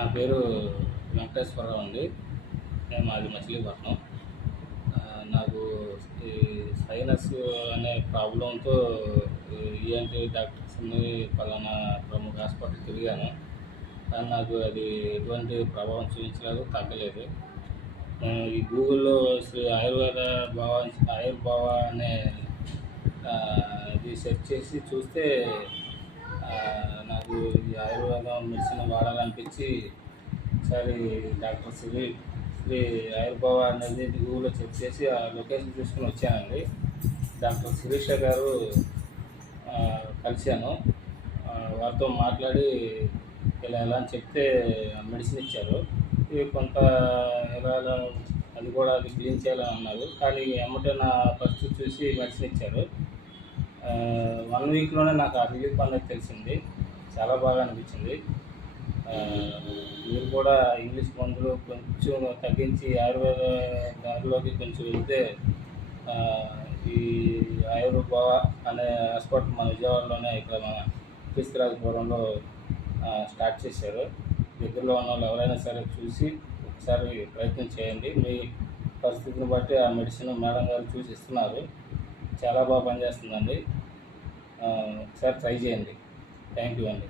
నా పేరు వెంకటేశ్వరరావు అండి. నేను మాది మచిలీపట్నం. నాకు ఈ సైనస్ అనే ప్రాబ్లంతో ఈఎన్టీ డాక్టర్స్ని పలానా ప్రముఖ హాస్పిటల్ తిరిగాను. కానీ నాకు అది ఎటువంటి ప్రభావం చూపించలేదు, తగ్గలేదు. ఈ గూగుల్లో శ్రీ ఆయుర్భావ అనే ఇది సెర్చ్ చేసి చూస్తే నాకు ఈ ఆయుర్వేదం మెడిసిన్ వాడాలనిపించి ఒకసారి డాక్టర్ శ్రీ ఆయుర్భావ అనేది గూగుల్లో చెక్ చేసి ఆ లొకేషన్ చూసుకుని వచ్చానండి. డాక్టర్ శిరీష గారు కలిశాను. వారితో మాట్లాడి ఎలా అని చెప్తే మెడిసిన్ ఇచ్చారు. ఇవి కొంత ఎలా అది క్లీన్ చేయాలని అన్నారు. కానీ ఎమ్మటే నా పరిస్థితి చూసి మెడిసిన్ ఇచ్చారు. 1 వీక్లోనే నాకు ఆ రిలీఫ్ అనేది తెలిసింది. చాలా బాగా అనిపించింది. మీరు కూడా ఇంగ్లీష్ మందులు కొంచెం తగ్గించి ఆయుర్వేద దారిలోకి కొంచెం వెళ్తే ఈ ఆయుర్భావ అనే హాస్పిటల్ మన విజయవాడలోనే ఇక్కడ మన తీసుకురాజపురంలో స్టార్ట్ చేశారు. దగ్గరలో ఉన్న వాళ్ళు ఎవరైనా సరే చూసి ఒకసారి ప్రయత్నం చేయండి. మీ పరిస్థితిని బట్టి ఆ మెడిసిన్ మేడం గారు చూసి ఇస్తున్నారు. చాలా బాగా పనిచేస్తుందండి. ఒకసారి ట్రై చేయండి. థ్యాంక్ యూ అండి.